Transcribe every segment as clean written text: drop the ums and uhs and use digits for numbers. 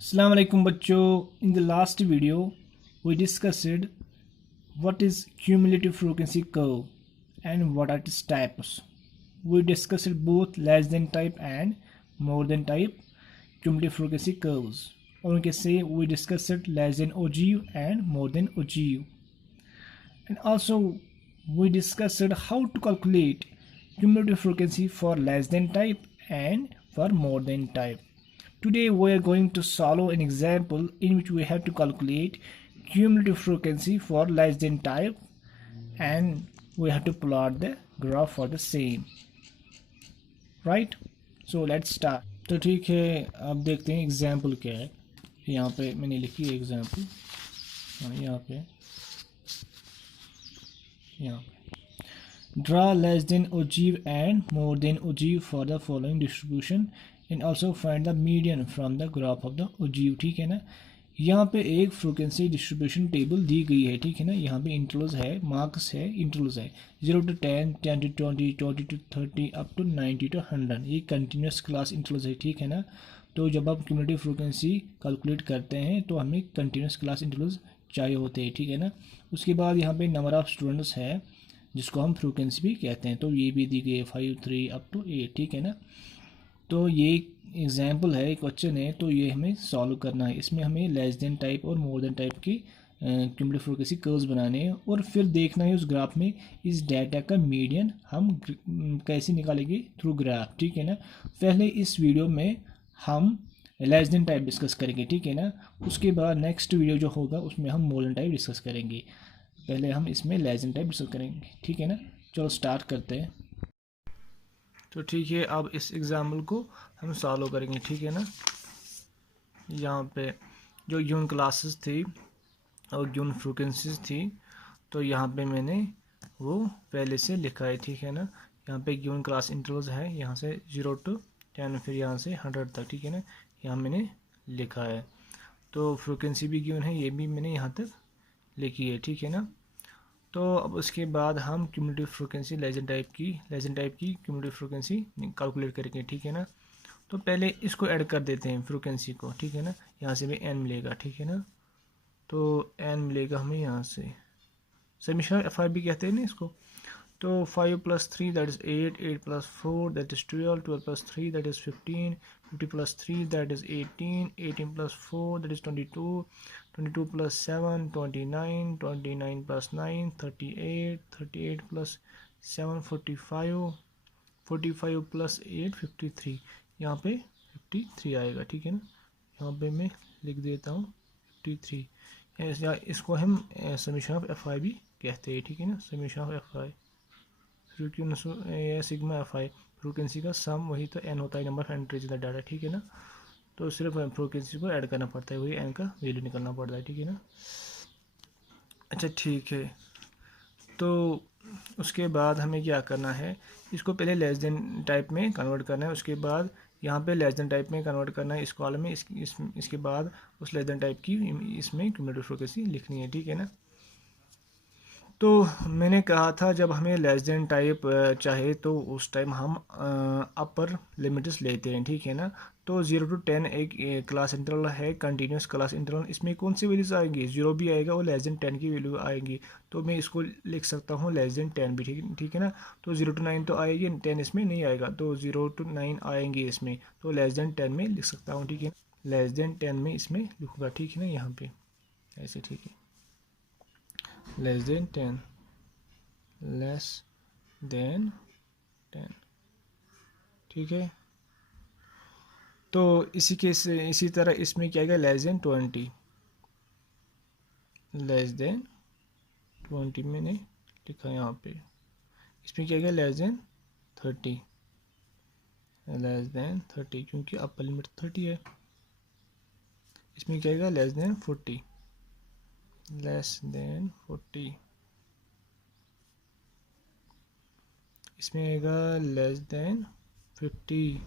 Assalamu alaikum बच्चों. In the last video we discussed what is cumulative frequency curve and what are its types. We discussed both less than type and more than type cumulative frequency curves, or we can say we discussed less than ogive and more than ogive, and also we discussed how to calculate cumulative frequency for less than type and for more than type. Today we are going to solve an example in which we have to calculate cumulative frequency for less than type and we have to plot the graph for the same. Right? So let's start. तो ठीक है, अब देखते हैं example क्या है. यहाँ पे मैंने लिखी है एग्जाम्पल. यहाँ पे draw less than ogive and more than ogive for the following distribution and also find the median from the graph of the ogive. ठीक है ना. यहाँ पे एक फ्रीक्वेंसी डिस्ट्रीब्यूशन टेबल दी गई है. ठीक है ना. यहाँ पे इंटरवल्स है, मार्क्स है, इंटरवल्स है 0 to 10, 10 to 20, 20 to 30 up to 90 to 100. ये कंटिन्यूस क्लास इंटरवल्स है. ठीक है ना. तो जब आप क्यूमुलेटिव फ्रीक्वेंसी कैलकुलेट करते हैं तो हमें कंटिन्यूस क्लास इंटरवल्स चाहिए होते हैं. ठीक है ना. उसके बाद यहाँ पे नंबर ऑफ स्टूडेंट्स है जिसको हम फ्रीक्वेंसी भी कहते हैं. तो ये भी दी गई है 5, 3 अप टू 8. ठीक है ना. तो ये एग्जाम्पल है, एक क्वेश्चन है, तो ये हमें सॉल्व करना है. इसमें हमें लेस देन टाइप और मोर देन टाइप की क्यूमुलेटिव फ्रीक्वेंसी कर्व्स बनाने हैं और फिर देखना है उस ग्राफ में इस डाटा का मीडियन हम कैसे निकालेंगे थ्रू ग्राफ. ठीक है ना. पहले इस वीडियो में हम लेस देन टाइप डिस्कस करेंगे. ठीक है ना. उसके बाद नेक्स्ट वीडियो जो होगा उसमें हम मोर देन टाइप डिस्कस करेंगे. पहले हम इसमें लेस देन टाइप डिस्कस करेंगे. ठीक है ना. चलो स्टार्ट करते हैं. तो ठीक है, अब इस एग्जाम्पल को हम सॉल्व करेंगे. ठीक है ना. यहाँ पे जो यून क्लासेस थी और यून फ्रीक्वेंसीज थी तो यहाँ पे मैंने वो पहले से लिखा है. ठीक है ना. यहाँ पे यून क्लास इंटरवल्स है, यहाँ से 0 to 10 फिर यहाँ से 100 तक. ठीक है ना. यहाँ मैंने लिखा है. तो फ्रीक्वेंसी भी गिवन है, ये भी मैंने यहाँ तक लिखी है. ठीक है ना. तो अब उसके बाद हम क्यूमुलेटिव फ्रीक्वेंसी लेजेंड टाइप की क्यूमुलेटिव फ्रीक्वेंसी कैलकुलेट करेंगे. ठीक है ना. तो पहले इसको ऐड कर देते हैं फ्रीक्वेंसी को. ठीक है ना. यहाँ से भी n मिलेगा. ठीक है ना. तो n मिलेगा हमें यहाँ से. समीशन एफ भी कहते हैं ना इसको. तो 5 + 3 that is 8, 8 + 4 that is 12, 12 + 3 that is 15, 50 + 3 that is 18, 18 + 4 that is 22, 22 + 7 29, 29 + 9 38, 38 + 7 45, 45 + 8 53. यहाँ पे 53 आएगा. ठीक है ना. यहाँ पे मैं लिख देता हूँ 53. या इसको हम समीशन ऑफ एफ आई भी कहते हैं. ठीक है ना. Summation of F I sigma F I frequency का सम वही तो n होता है, number of entries in the data. ठीक है ना. तो सिर्फ फ्रीक्वेंसी को ऐड करना पड़ता है, वही n का वैल्यू निकलना पड़ता है. ठीक है ना. अच्छा ठीक है. तो उसके बाद हमें क्या करना है, इसको पहले लेस देन टाइप में कन्वर्ट करना है. उसके बाद यहाँ पे लेस देन टाइप में कन्वर्ट करना है इस कॉलम में. इसके बाद उस लेस देन टाइप की इसमें क्यूमुलेटिव फ्रीक्वेंसी लिखनी है. ठीक है ना. तो मैंने कहा था जब हमें लेस देन टाइप चाहे तो उस टाइम हम अपर लिमिट्स लेते हैं. ठीक है ना. तो 0 to 10 एक क्लास इंटरवल है, कंटिन्यूस क्लास इंटरवल. इसमें कौन सी वैल्यूज आएंगी, 0 भी आएगा और लेस देन 10 की वैल्यू आएंगी. तो मैं इसको लिख सकता हूँ लेस देन 10 भी. ठीक है ना. तो 0 to 9 तो आएगी, 10 इसमें नहीं आएगा. तो 0 to 9 आएंगी इसमें, तो लेस देन 10 में लिख सकता हूँ. ठीक है. लेस देन 10 में इसमें लिखूँगा. ठीक है ना. यहाँ पे ऐसे. ठीक है. Less than 10, less than 10. ठीक है. तो इसी तरह इसमें क्या आएगा, लेस देन 20, लेस देन 20 मैंने लिखा यहाँ पे. इसमें क्या आएगा, लेस देन 30, लेस देन 30 क्योंकि अपर लिमिट 30 है. इसमें क्या आएगा, लेस देन 40, लेस देन 40. इसमें आएगा लेस देन 50.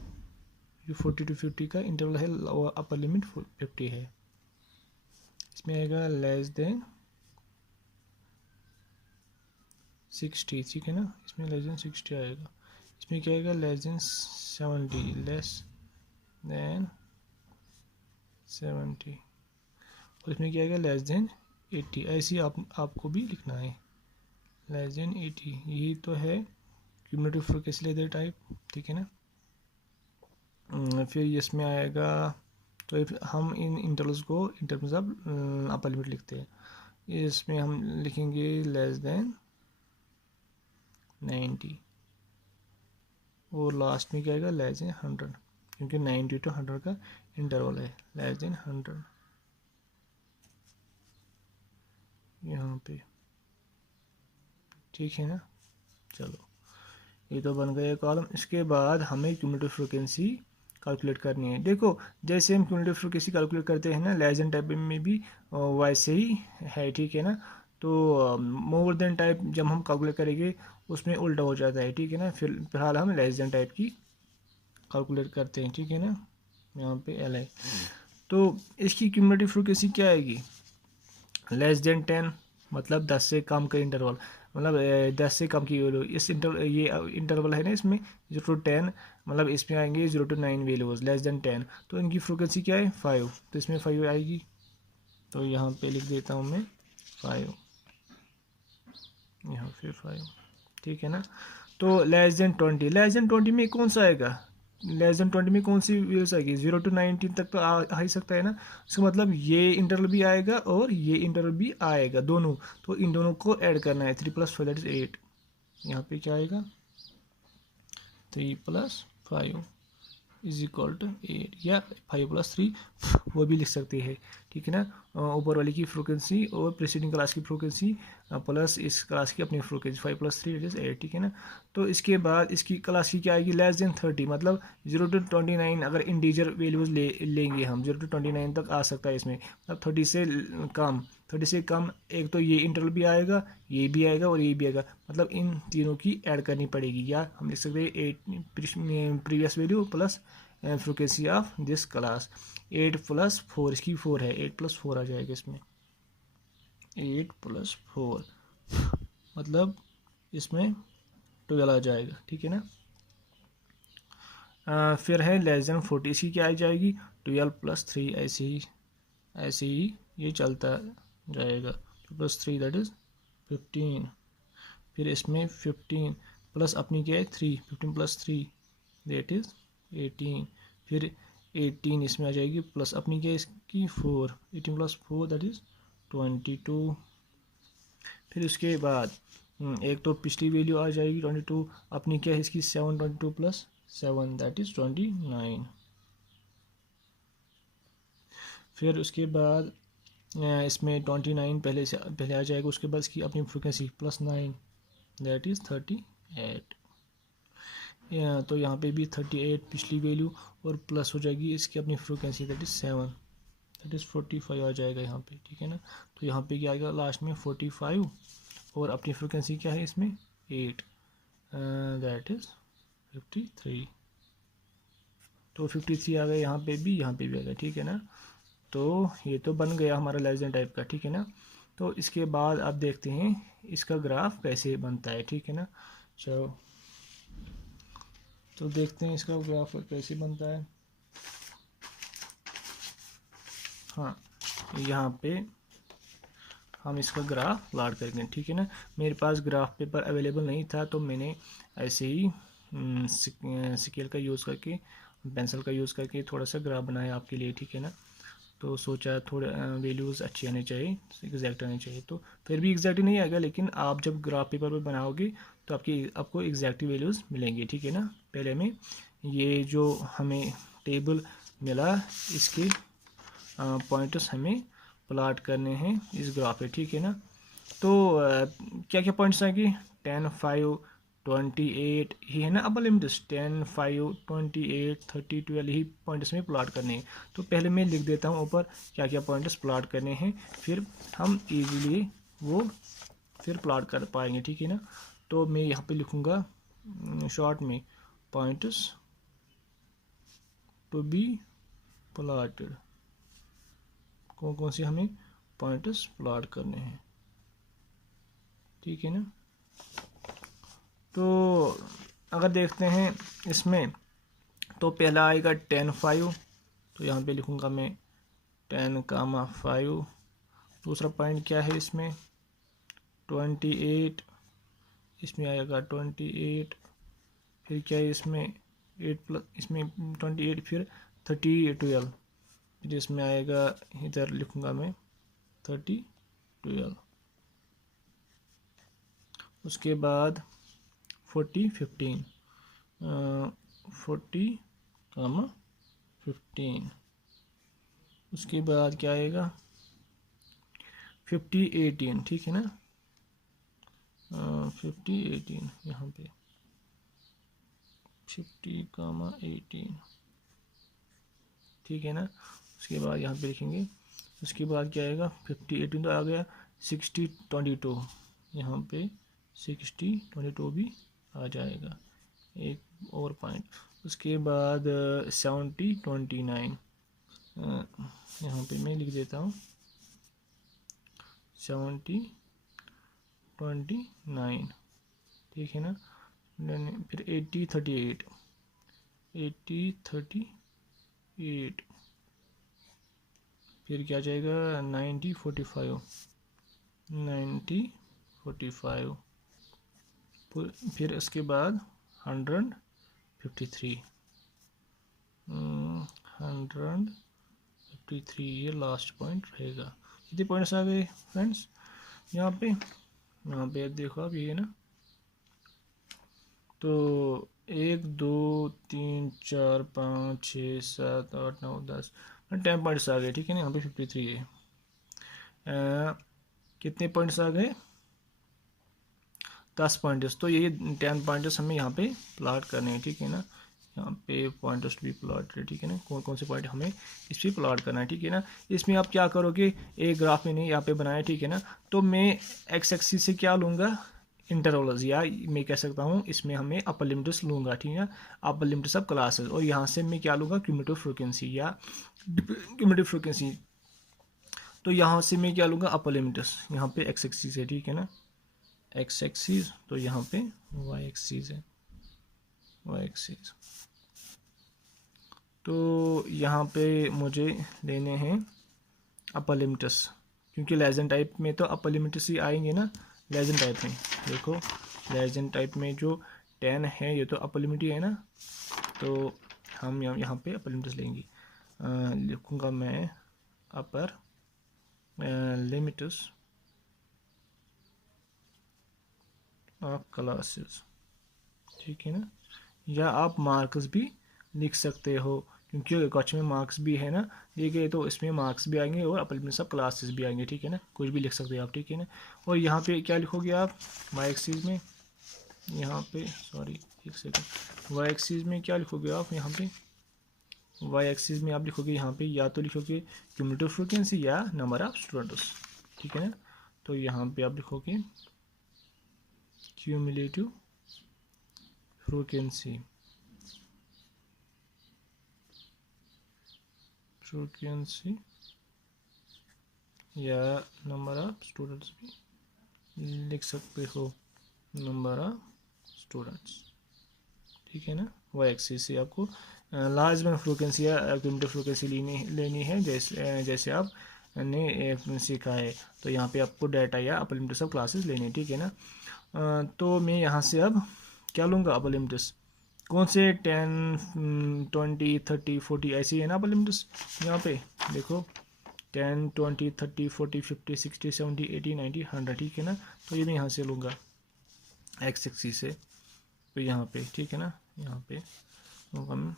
40 to 50 का इंटरवल है, अपर लिमिट 50 है. इसमें आएगा लेस देन 60. ठीक है ना. इसमें लेस देन 60 आएगा. इसमें क्या आएगा, लेस देन 70, लेस देन 70 और इसमें क्या आएगा लेस देन 80। ऐसे आपको भी लिखना है लेस देन 80। यही तो है क्यूमुलेटिव फ्रीक्वेंसी लेजर टाइप, ठीक है ना। फिर इसमें आएगा, तो हम इन इंटरवल्स को in terms of upper limit लिखते हैं। इसमें हम लिखेंगे लेस देन 90 और लास्ट में क्या आएगा लेस देन 100, क्योंकि 90 to 100 का इंटरवल है। लेस देन 100 यहाँ पे, ठीक है ना। चलो ये तो बन गया कॉलम। इसके बाद हमें क्यूमुलेटिव फ्रीक्वेंसी कैलकुलेट करनी है। देखो जैसे हम क्यूमुलेटिव फ्रीक्वेंसी कैलकुलेट करते हैं ना लेस देन टाइप में भी वैसे ही है, ठीक है ना। तो मोर देन टाइप जब हम कैलकुलेट करेंगे उसमें उल्टा हो जाता है, ठीक है ना। फिलहाल हम लेस देन टाइप की कैलकुलेट करते हैं, ठीक है ना। यहाँ पे एल है, तो इसकी क्यूमुलेटिव फ्रीक्वेंसी क्या आएगी, लेस देन 10 मतलब 10 से कम का इंटरवल, मतलब 10 से कम की वैल्यू इस ये इंटरवल है ना, इसमें 0 to 10 मतलब इसमें आएंगे 0 to 9 वैल्यूज लेस देन 10। तो इनकी फ्रीक्वेंसी क्या है 5, तो इसमें 5 आएगी। तो यहाँ पे लिख देता हूँ मैं 5, यहाँ पे 5, ठीक है ना। तो लेस देन 20 में कौन सा आएगा, लेस देन 20 में कौन सी वैल्यूज आएगी, 0 to 19 तक तो आ ही सकता है ना। इसका मतलब ये इंटरवल भी आएगा और ये इंटरवल भी आएगा दोनों, तो इन दोनों को ऐड करना है। 3 + 5 दैट इज 8। यहाँ पे क्या आएगा 3 + 5 इज इक्वल टू 8, या 5 + 3 वो भी लिख सकते हैं, ठीक है ना। ऊपर वाली की फ्रीक्वेंसी और प्रीसीडिंग क्लास की फ्रीक्वेंसी प्लस इस क्लास की अपनी फ्रीक्वेंसी 5 + 3 इज 8, ठीक है ना। तो इसके बाद इसकी क्लास की क्या आएगी लेस देन 30, मतलब 0 to 29 अगर इंटीजर वैल्यूज लेंगे हम 0 to 29 तक आ सकता है इसमें, मतलब 30 से कम, 30 से कम एक तो ये इंटरवल भी आएगा, ये भी आएगा और ये भी आएगा, मतलब इन तीनों की ऐड करनी पड़ेगी। या हम लिख सकते हैं 8 previous value plus frequency of this class. 8 + 4 इसकी 4 है, 8 + 4 आ जाएगा इसमें, 8 + 4 मतलब इसमें 12 आ जाएगा, ठीक है ना। फिर है लेस देन 40, इसकी क्या आ जाएगी 12 + 3, ऐसे ही ये चलता जाएगा। 2 + 3 दैट इज 15। फिर इसमें 15 प्लस अपनी क्या है 3, 15 + 3 दैट इज 18। फिर 18 इसमें आ जाएगी प्लस अपनी क्या है इसकी 4, 18 + 4 दैट इज 22। फिर उसके बाद एक तो पिछली वैल्यू आ जाएगी 22, अपनी क्या है इसकी 7, 22 + 7 दैट इज 29। फिर उसके बाद इसमें 29 पहले आ जाएगा, उसके बाद इसकी अपनी फ्रीक्वेंसी +9 दैट इज़ 38। तो यहाँ पे भी 38 पिछली वैल्यू और प्लस हो जाएगी इसकी अपनी frequency that is 7 that is 45 आ जाएगा यहाँ पे, ठीक है ना। तो यहाँ पे क्या आएगा लास्ट में 45 और अपनी फ्रीक्वेंसी क्या है इसमें 8 दैट इज़ 53। तो 53 आ गया यहाँ पे भी आ गया, ठीक है ना। तो ये तो बन गया हमारा लेस देन टाइप का, ठीक है ना। तो इसके बाद आप देखते हैं इसका ग्राफ कैसे बनता है, ठीक है ना। चलो तो देखते हैं इसका ग्राफ कैसे बनता है। हाँ यहाँ पे हम इसका ग्राफ प्लॉट करेंगे, ठीक है ना। मेरे पास ग्राफ पेपर अवेलेबल नहीं था तो मैंने ऐसे ही स्केल का यूज़ करके, पेंसिल का यूज़ करके थोड़ा सा ग्राफ बनाया आपके लिए, ठीक है ना। तो सोचा थोड़े वैल्यूज़ अच्छी आनी चाहिए, एग्जैक्ट आनी चाहिए। तो फिर भी एग्जैक्ट नहीं आएगा, लेकिन आप जब ग्राफ पेपर पर बनाओगे तो आपको एग्जैक्ट वैल्यूज़ मिलेंगी, ठीक है ना। पहले में ये जो हमें टेबल मिला इसके पॉइंट्स हमें प्लॉट करने हैं इस ग्राफ पे, ठीक है ना। तो क्या क्या पॉइंट्स आएंगे 10, 5, 28 ही है ना अपर लिमिट्स, 10, 5, 28, 30, 12 ही पॉइंट्स में प्लॉट करने हैं। तो पहले मैं लिख देता हूँ ऊपर क्या क्या पॉइंट्स प्लॉट करने हैं, फिर हम इजीली वो फिर प्लॉट कर पाएंगे, ठीक है ना। तो मैं यहाँ पे लिखूँगा शॉर्ट में पॉइंट्स टू बी प्लॉटेड, कौन कौन से हमें पॉइंट्स प्लॉट करने हैं, ठीक है ना। तो अगर देखते हैं इसमें तो पहला आएगा 10, 5, तो यहाँ पे लिखूँगा मैं 10,5। दूसरा पॉइंट क्या है इसमें 28, इसमें आएगा 28, फिर क्या है इसमें 8 प्लस, इसमें 28, फिर 12, फिर इसमें आएगा, इधर लिखूंगा मैं 12। उसके बाद 40, 15, 40, 15। उसके बाद क्या आएगा 50, 18, ठीक है ना, 50, 18 यहाँ पे 50, 18, ठीक है ना। उसके बाद यहाँ पे लिखेंगे। उसके बाद क्या आएगा 50, 18 तो आ गया। 60, 22 यहाँ पे 60, 22 भी आ जाएगा, एक और पॉइंट। उसके बाद 70, 29 यहाँ पे मैं लिख देता हूँ 70, 29, ठीक है ना। फिर 80, 38, 80, 38, फिर क्या जाएगा 90, 45, 90, 45, फिर इसके बाद 153, 153, ये लास्ट पॉइंट रहेगा। कितने पॉइंट्स आ गए फ्रेंड्स यहाँ पे देखो आप, ये है ना, तो 1, 2, 3, 4, 5, 6, 7, 8, 9, 10, 10 पॉइंट्स आ गए, ठीक है ना। यहाँ पे 53 है। कितने पॉइंट्स आ गए 10 पॉइंट्स। तो ये 10 पॉइंट्स हमें यहाँ पे प्लॉट करने हैं, ठीक है ना। यहाँ पे पॉइंट्स भी प्लॉट है, ठीक है ना। कौन कौन से पॉइंट हमें इस पर प्लॉट करना है, ठीक है ना। इसमें आप क्या करोगे, एक ग्राफ में नहीं यहाँ पे बनाया, ठीक है ना। तो मैं एक्स एक्सिस से क्या लूँगा इंटरवल्स, या मैं कह सकता हूँ इसमें हमें अपर लिमिट्स लूँगा, ठीक है। अपर लिमिट्स ऑफ क्लासेस, और यहाँ से मैं क्या लूँगा क्यूमुलेटिव फ्रीक्वेंसी या क्यूमुलेटिव फ्रीक्वेंसी। तो यहाँ से मैं क्या लूँगा अपर लिमिट्स, यहाँ पे एक्स एक्सिस है, ठीक है ना, एक्स एक्सिस। तो यहाँ पे वाई एक्सिस है, वाई एक्सिस। तो यहाँ पे मुझे लेने हैं अपर लिमिट्स, क्योंकि लेजन टाइप में तो अपर लिमिट्स ही आएंगे ना। लेजन टाइप में देखो, लेजन टाइप में जो 10 है ये तो अपर लिमिट ही है ना। तो हम यहाँ पे अपर लिमिट्स लेंगे। लिखूँगा मैं अपर लिमिट्स ऑफ क्लासेस, ठीक है ना। या आप मार्क्स भी लिख सकते हो, क्योंकि क्वेश्चन में मार्क्स भी है ना दिए गए, तो इसमें मार्क्स भी आएंगे और अपर लिमिट्स ऑफ क्लासेस भी आएंगे, ठीक है ना। कुछ भी लिख सकते हो आप, ठीक है ना। और यहाँ पे क्या लिखोगे आप वाई एक्सिस में, यहाँ पे सॉरी एक सेकंड, वाई एक्सिस में क्या लिखोगे आप, यहाँ पे वाई एक्सिस में आप लिखोगे यहाँ पे या तो लिखोगे क्यूमुलेटिव फ्रीक्वेंसी या नंबर ऑफ स्टूडेंट्स, ठीक है ना। तो यहाँ पे आप लिखोगे क्यूमुलेटिव फ्रीक्वेंसी, फ्रीक्वेंसी या नंबर ऑफ स्टूडेंट्स भी लिख सकते हो, नंबर ऑफ स्टूडेंट्स, ठीक है ना। वाई एक्सिस से आपको लाजमन फ्रीक्वेंसी या क्यूमुलेटिव फ्रीक्वेंसी लेनी है, जैसे आप ने सीखा है। तो यहाँ पे आपको डाटा या अपर लिमिट्स ऑफ क्लासेस लेने हैं, ठीक है ना। तो मैं यहाँ से अब क्या लूँगा अपर लिमिट्स, कौन से 10, 20, 30, 40 ऐसे ही है ना अपर लिमिट्स। यहाँ पे देखो 10, 20, 30, 40, 50, 60, 70, 80, 90, 100, ठीक है ना। तो ये मैं यहाँ से लूँगा एक्स एक्सिस से, तो यहाँ पे ठीक है ना, यहाँ पे हम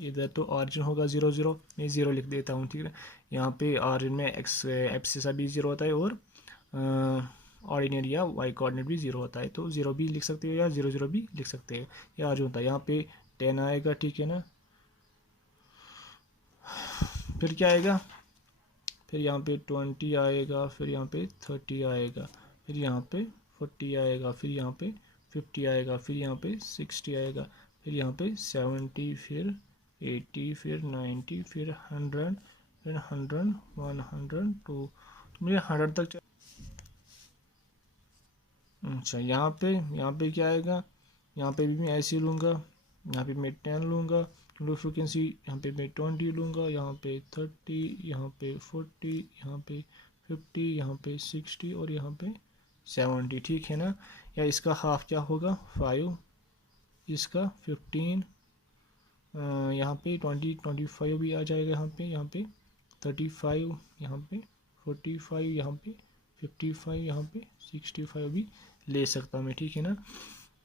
इधर तो ऑरिजिन होगा 0, 0, मैं 0 लिख देता हूँ, ठीक है। यहाँ पे ऑरिजिन में एक्स एक्सिस भी 0 होता है और ऑर्डिनेट या वाई कोऑर्डिनेट भी 0 होता है, तो 0 भी लिख सकते हो या 0, 0 भी लिख सकते हो, या ऑरिजिन होता है। यहाँ पे 10 आएगा, ठीक है ना। फिर क्या आएगा, फिर यहाँ पे 20 आएगा, फिर यहाँ पे 30 आएगा, फिर यहाँ पे 40 आएगा, फिर यहाँ पे 50 आएगा, फिर यहाँ पे 60 आएगा, फिर यहाँ पे 70, फिर 80, फिर 90, फिर 100, फिर 100, 100, तो मुझे 100 तक। अच्छा यहाँ पे क्या आएगा, यहाँ पे भी मैं ऐसे ही लूँगा, यहाँ पे मैं 10 लूँगा, लो फ्रिक्वेंसी यहाँ पे मैं 20 लूँगा, यहाँ पे 30, यहाँ पे 40, यहाँ पे 50, यहाँ पे 60 और यहाँ पे 70, ठीक है ना। या इसका हाफ क्या होगा 5, इसका 15, यहाँ पे 25 भी आ जाएगा, यहाँ पे 35, यहाँ पे 45, यहाँ पे 55, यहाँ पे 65 भी ले सकता मैं, ठीक है ना।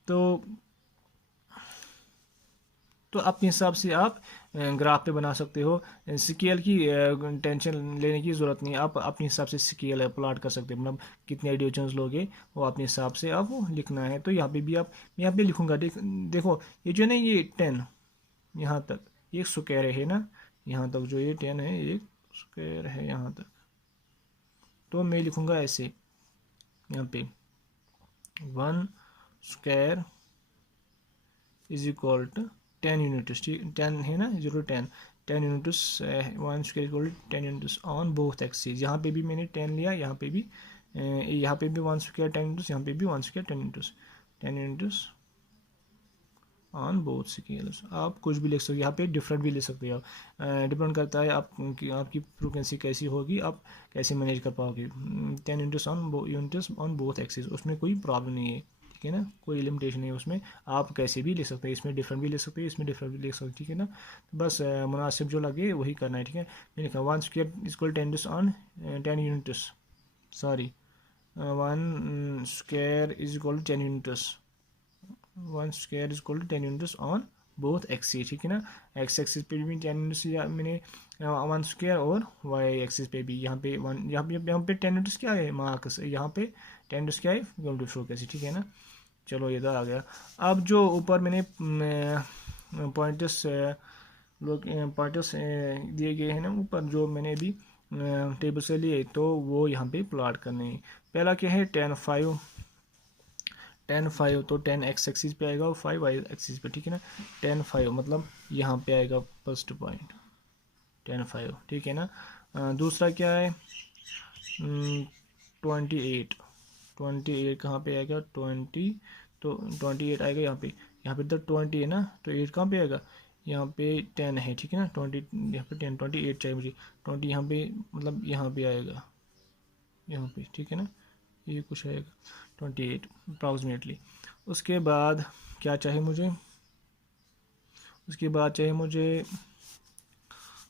तो अपने हिसाब से आप ग्राफ पे बना सकते हो। स्केल की टेंशन लेने की ज़रूरत नहीं, आप अपने हिसाब से स्केल प्लॉट कर सकते हो, मतलब कितने डिविजन्स लोगे वो अपने हिसाब से आप वो लिखना है। तो यहाँ पे भी आप, मैं यहाँ पे लिखूँगा, देखो ये जो है ना, ये 10 यहाँ तक एक स्क्वायर है ना, यहाँ तक जो ये 10 है एक स्क्वायर है यहाँ तक। तो मैं लिखूँगा ऐसे, यहाँ पे 1 square is equal to 10 units, 10 है ना, 10 units, 1 square equal 10 units on both axis. यहाँ पे भी मैंने 10 लिया, यहाँ पे भी 1 स्क्वायर 10 यूनिट्स, यहाँ पे भी 1 square 10 units on both scales. आप कुछ भी लिख सकते हो, यहाँ पे डिफरेंट भी लिख सकते हो आप, डिपेंड करता है आपकी फ्रीक्वेंसी कैसी होगी, आप कैसे मैनेज कर पाओगे। 10 यूनिट्स ऑन बोथ एक्सिस, उसमें कोई प्रॉब्लम नहीं है, ठीक है ना, कोई लिमिटेशन नहीं है उसमें, आप कैसे भी लिख सकते हैं, इसमें डिफरेंट भी लिख सकते हैं, इसमें डिफरेंट भी लिख सकते हैं, ठीक है ना। बस मुनासिब जो लगे वही करना है, ठीक है। मैंने लिखा 1 square equal 10 on 10 units, sorry 1 square is equal 10 units, 1 square is equal to 10 units on both axis, ठीक है ना। एक्स एक्सिस पे भी 10 यूनिट्स मैंने 1 स्क्वायर, और वाई एक्सिस पे भी यहाँ पे 1, यहाँ पे 10 यूनिट्स क्या है मार्क्स, यहाँ पे 10 यूनिट्स क्या है इक्वल टू कैसे, ठीक है ना। चलो ये तो आ गया। अब जो ऊपर मैंने पॉइंटर्स दिए गए हैं ना ऊपर, जो मैंने अभी टेबल से लिए, तो वो यहाँ पे प्लॉट करने हैं। पहला क्या है 10 5, तो 10 एक्स एक्सिस पे आएगा और 5 वाई एक्सिस पे, ठीक है ना। 10 5 मतलब यहाँ पे आएगा फर्स्ट पॉइंट 10 5, ठीक है ना। दूसरा क्या है 28 कहाँ पे आएगा 20, तो 28 आएगा यहाँ पे तो 20 है ना, तो 8 कहाँ पे आएगा, यहाँ पे 10 है, ठीक है ना। 20 यहाँ पे 10, 28 चाहिए मुझे, 20 यहाँ पे मतलब यहाँ पे आएगा, यहाँ पे, ठीक है ना, ये कुछ आएगा 28 अप्रॉक्सीमेटली। उसके बाद क्या चाहिए मुझे,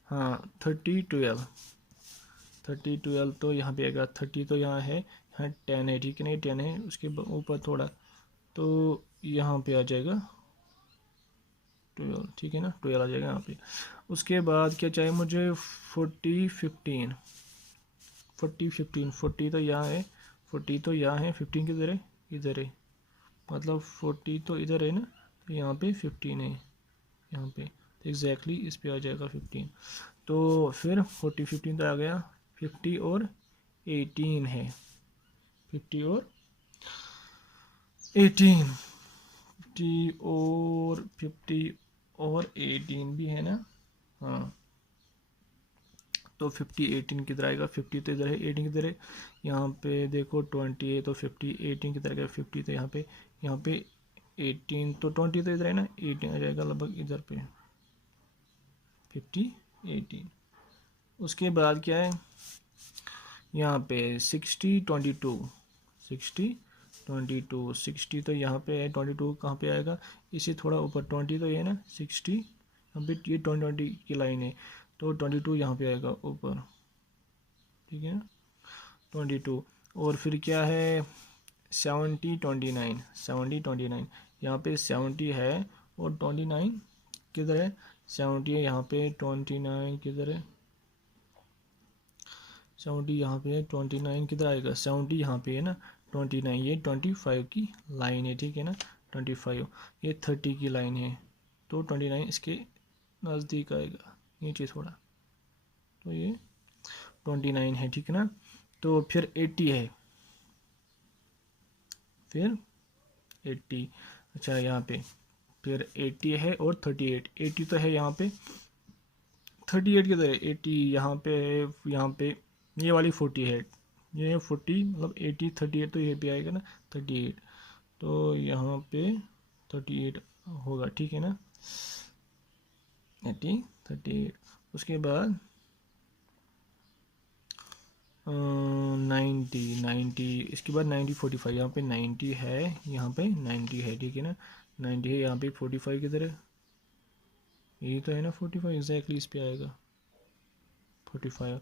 हाँ 30 12, तो यहाँ पे आएगा 30, तो यहाँ है, यहाँ 10 है, ठीक है ना, ये 10 है, उसके ऊपर थोड़ा, तो यहाँ पे आ जाएगा 12, ठीक है ना, 12 आ जाएगा यहाँ पे। उसके बाद क्या चाहिए मुझे 40 15, 40 तो यहाँ है, 40 तो यहाँ है, 15 किधर है, इधर है, मतलब 40 तो इधर है ना, तो यहाँ पे 15 है, यहाँ पे तो एग्जैक्टली इस पे आ जाएगा 15। तो फिर 40 15 तो आ गया, 50 और 18 है, 50 और 18, 50 और 18 भी है ना, हाँ। तो 50 18 किधर आएगा, 50 तो इधर है, 18 किधर है, यहाँ पे देखो 20 है, तो 50 18 किधर आएगा, 50 तो यहाँ पे 18, तो 20 तो इधर है ना, 18 आ जाएगा लगभग इधर पे 50 18। उसके बाद क्या है यहाँ पे 60 22, 60 तो यहाँ पे है, 22 कहाँ पे आएगा, इसे थोड़ा ऊपर, 20 तो ये है ना, 60 यहाँ पे ये 20 की लाइन है, तो 22 यहाँ पे आएगा ऊपर, ठीक है ना 22। और फिर क्या है 70 29, यहाँ पे 70 है और 29 किधर है, 70 है यहाँ पे, 29 किधर है, 70 यहाँ पे है, 29 किधर आएगा, 70 यहाँ पे है ना, 29 ये 25 की लाइन है, ठीक है ना, 25 ये 30 की लाइन है, तो 29 इसके नज़दीक आएगा नीचे थोड़ा, तो ये 29 है, ठीक है ना। तो फिर 80 है, फिर 80, अच्छा यहाँ पे फिर 80 है और 38, 80 तो है यहाँ पे, 38 किधर है, 80 यहाँ पे है, यहाँ पे ये वाली 40 है, ये 40 मतलब 80 38, तो ये भी आएगा ना 38, तो यहाँ पे 38 होगा, ठीक है ना। 38, उसके बाद 90, इसके बाद 90, 45, यहाँ पे 90 है, यहाँ पे 90 है, ठीक है ना, 90 है, यहाँ पे 45 किधर है, ये तो है ना 45, एग्जैक्टली इस पे आएगा 45।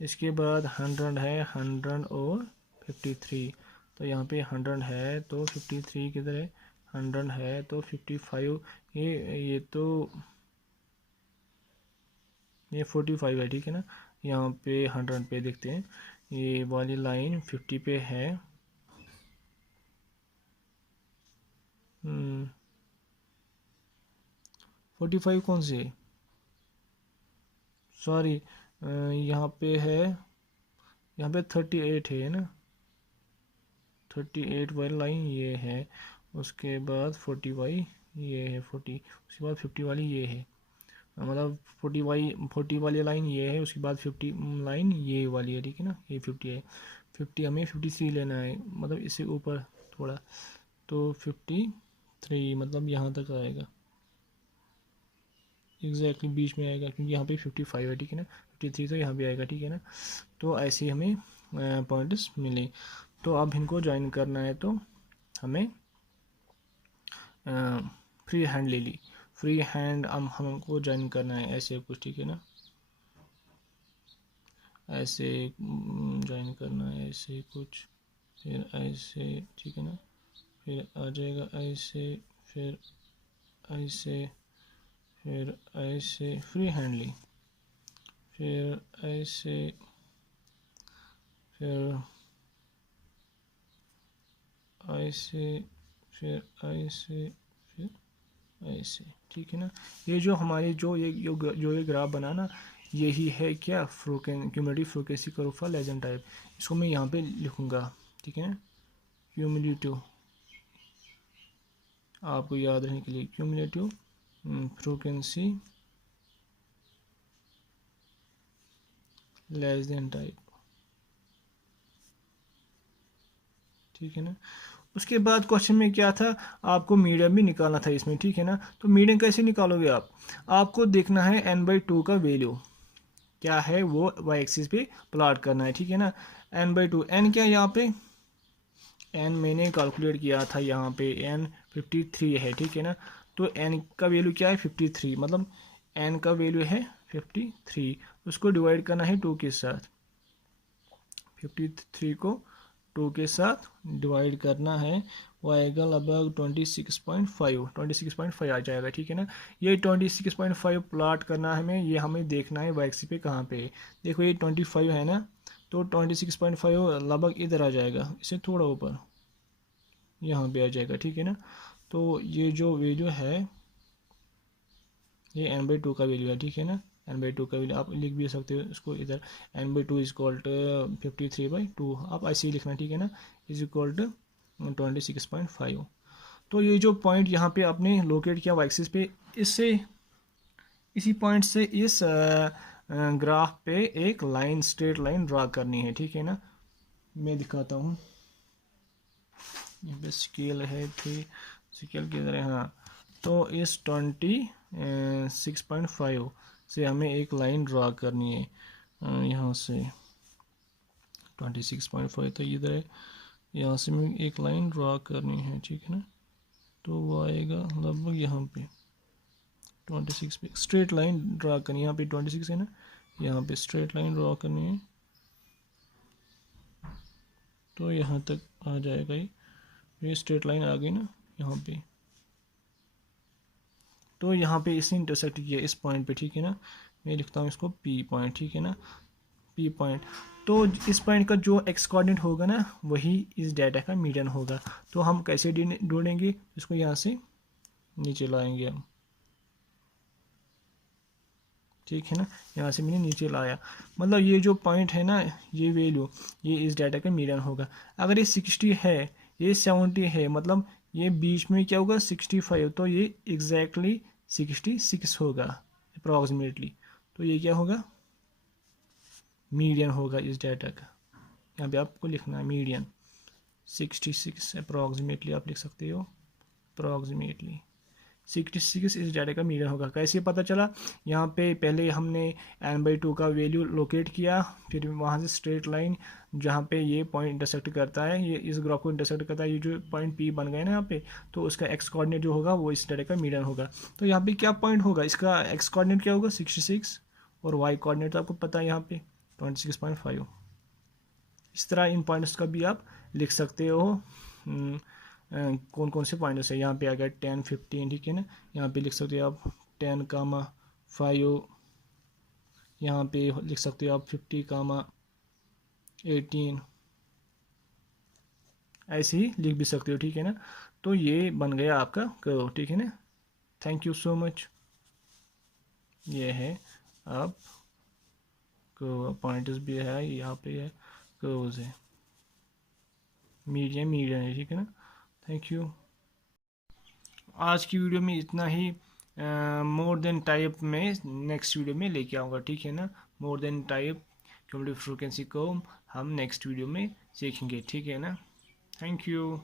इसके बाद 100 है, 100 और 53, तो यहाँ पे 100 है तो 53 किधर है, 100 है तो 55, ये तो ये 45 है, ठीक है ना। यहाँ पे 100 पे देखते हैं, ये वाली लाइन 50 पे है, 45 कौन सी है, सॉरी, यहाँ पे है, यहाँ पे 38 है ना, 38 वाली लाइन ये है, उसके बाद 40 वाई ये है, 40, उसके बाद 50 वाली ये है, मतलब 40 वाली लाइन ये है, उसके बाद 50 लाइन ये वाली है, ठीक है ना, ये 50 है, 50 हमें 53 लेना है, मतलब इससे ऊपर थोड़ा, तो 53 मतलब यहाँ तक आएगा, एग्जैक्टली बीच में आएगा, क्योंकि यहाँ पे 55 है, ठीक है ना, 53 तो यहाँ भी आएगा, ठीक है ना। तो ऐसे हमें पॉइंट्स मिले। तो अब इनको ज्वाइन करना है, तो हमें फ्री हैंड ले ली, फ्री हैंड हमको ज्वाइन करना है ऐसे कुछ, ठीक है ना, ऐसे ज्वाइन करना है ऐसे कुछ, फिर ऐसे, ठीक है ना, फिर आ जाएगा ऐसे, फिर ऐसे, फिर ऐसे फ्री हैंड ली, फिर ऐसे, फिर ऐसे, फिर ऐसे, फिर ऐसे, ठीक है ना। ये जो हमारे जो ये ग्राफ बनाना, यही है क्या, cumulative frequency curve for legend type. इसको मैं यहाँ पे लिखूँगा, ठीक है ना, क्यूमुलेटिव, आपको याद रहने के लिए, क्यूमुलेटिव फ्रीक्वेंसी लेजेंड टाइप, ठीक है ना। उसके बाद क्वेश्चन में क्या था, आपको मीडियम भी निकालना था इसमें, ठीक है ना। तो मीडियम कैसे निकालोगे आप, आपको देखना है n/2 का वैल्यू क्या है, वो वाई एक्सिस पे प्लॉट करना है, ठीक है ना। n/2, n क्या है यहाँ पे, n मैंने कैलकुलेट किया था, यहाँ पे n 53 है, ठीक है ना। तो n का वैल्यू क्या है 53, मतलब n का वैल्यू है 53, उसको डिवाइड करना है 2 के साथ, 53 को 2 के साथ डिवाइड करना है, वो आएगा लगभग 26.5 आ जाएगा, ठीक है ना। ये 26.5 प्लॉट करना है हमें, ये हमें देखना है वाई एक्सिस पे कहाँ पे है। देखो ये 25 है ना, तो 26.5 लगभग इधर आ जाएगा, इससे थोड़ा ऊपर यहाँ पे आ जाएगा, ठीक है ना। तो ये जो वैल्यू है, ये n/2 का वैल्यू है, ठीक है ना, n/2 का वैल्यू आप लिख भी सकते हो इसको इधर, n/2 इज इक्वल टू 53/2, आप ऐसे ही लिखना, ठीक है ना, इज इक्वल टू 26.5। तो ये जो पॉइंट यहाँ पे आपने लोकेट किया वाई एक्सिस पे, इससे इसी पॉइंट से इस ग्राफ पे एक लाइन, स्ट्रेट लाइन ड्रा करनी है, ठीक है ना। मैं दिखाता हूँ, यहाँ पे स्केल है, थी स्केल किधर है, हाँ, तो इस 26.5 से हमें एक लाइन ड्रा करनी है, यहाँ से 26.5 तो इधर है, यहाँ से हमें एक लाइन ड्रा करनी है, ठीक है ना। तो वो आएगा लगभग यहाँ पे 26 पे स्ट्रेट लाइन ड्रा करनी है, यहाँ पे 26 है ना, यहाँ पे स्ट्रेट लाइन ड्रा करनी है, तो यहाँ तक आ जाएगा ये स्ट्रेट लाइन आ गई ना यहाँ पे, तो यहाँ पे इसे इंटरसेक्ट किया इस पॉइंट पे, ठीक है ना। मैं लिखता हूँ इसको P पॉइंट, ठीक है ना, P पॉइंट। तो इस पॉइंट का जो एक्स कोऑर्डिनेट होगा ना, वही इस डाटा का मीडियन होगा। तो हम कैसे ढूंढेंगे इसको, यहाँ से नीचे लाएंगे हम, ठीक है ना, यहाँ से मैंने नीचे लाया, मतलब ये जो पॉइंट है ना, ये वैल्यू, ये इस डाटा का मीडियन होगा। अगर ये 60 है, ये 70 है, मतलब ये बीच में क्या होगा 65, तो ये एग्जैक्टली 66 होगा अप्रॉक्सीमेटली। तो ये क्या होगा, मीडियन होगा इस डाटा का, यहाँ पे आपको लिखना है मीडियन 66 अप्रॉक्सीमेटली, आप लिख सकते हो अप्रॉक्सीमेटली 66 इस डाटा का मीडियन होगा। कैसे पता चला? यहाँ पे पहले हमने n/2 का वैल्यू लोकेट किया, फिर वहाँ से स्ट्रेट लाइन जहाँ पे ये पॉइंट इंटरसेक्ट करता है, ये इस ग्राफ को इंटरसेक्ट करता है, ये जो पॉइंट P बन गए ना यहाँ पे, तो उसका x कोऑर्डिनेट जो होगा वो इस डाटा का मीडियन होगा। तो यहाँ पे क्या पॉइंट होगा? इसका x कोऑर्डिनेट क्या होगा? 66, और y कोऑर्डिनेट तो आपको पता है यहाँ पे 26.5। इस तरह इन पॉइंट्स का भी आप लिख सकते हो। कौन कौन से पॉइंट्स है? यहाँ पे आ गया 10, 15, ठीक है ना। यहाँ पे लिख सकते हो आप 10, 5, यहाँ पे लिख सकते हो आप 50, 18, ऐसे ही लिख भी सकते हो, ठीक है ना। तो ये बन गया आपका कर्व, ठीक है ना। Thank you so much. ये है अब कर्व, पॉइंट्स भी है यहाँ पे, है कर्व्स है, मीडियन है, ठीक है ना। Thank you. आज की वीडियो में इतना ही। मोर देन टाइप में नेक्स्ट वीडियो में लेके आऊँगा, ठीक है ना। More than type cumulative frequency को हम नेक्स्ट वीडियो में सीखेंगे, ठीक है ना। Thank you.